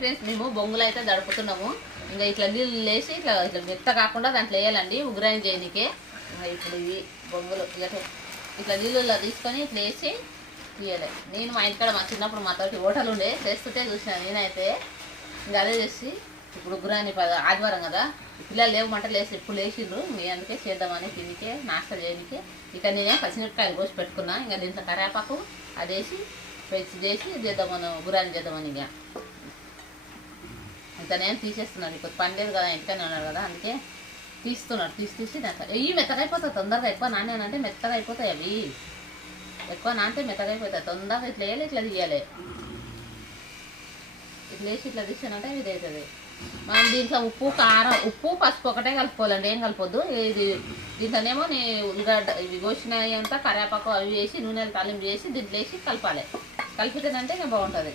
Friends మేము బొంగులు అయితే దడుపుతున్నాము. ఇంకా ఇట్లా నీళ్ళు వేసి ఇట్లా ఇట్లా మెత్త కాకుండా దాంట్లో వేయాలండి ఉగ్రాయిని చేయనికే. ఇప్పుడు ఇవి బొంగులు ఇట్లా నీళ్ళల్లో తీసుకొని ఇట్లా వేసి తీయాలి. నేను మా ఇంటికాడ మా చిన్నప్పుడు మా తోటి హోటల్ ఉండే చేస్తుంటే చూసినాను నేనైతే. ఇంకా అదే చేసి ఇప్పుడు ఉగ్రాని ఆదివారం కదా పిల్లలు లేవమంటే లేసి ఇప్పుడు లేచిండ్రు. మీ అందుకే చేద్దామని తినికే నాస్తా చేయనికే. ఇక నేనే పచ్చిమిరపకాయలు కోసి పెట్టుకున్నా. ఇంకా దీంట్లో కరేపాకు అదేసి పెంచి చేసి చేద్దామని ఉగ్రాని చేద్దామని. ఇంకా నేను తీసేస్తున్నాను. ఇప్పుడు పని లేదు కదా ఇంటికనే ఉన్నాడు కదా అందుకే తీస్తున్నాడు. తీసి దాంట్లో ఇవి మెత్తగా అయిపోతాయి తొందరగా. ఎక్కువ నాణ్యానంటే మెత్తగా అయిపోతాయి. అవి ఎక్కువ నానితే మెత్తగా అయిపోతాయి తొందరగా. ఇట్లా వేయాలి ఇట్లా తీయాలి. ఇట్లా వేసి ఇట్లా తీసానంటే ఇది అవుతుంది. మనం దీంట్లో ఉప్పు కారం ఉప్పు పసుపు ఒకటే కలుపుకోవాలండి, ఏం కలపొద్దు. ఇది దీంట్లోనేమో ఉల్లిగడ్డ ఇవి కోసినవి అంతా కరేపాకు అవి వేసి నూనెలు తాలింపు చేసి దీంట్లో వేసి కలపాలి. కలిపితేనంటే ఇంకా బాగుంటుంది.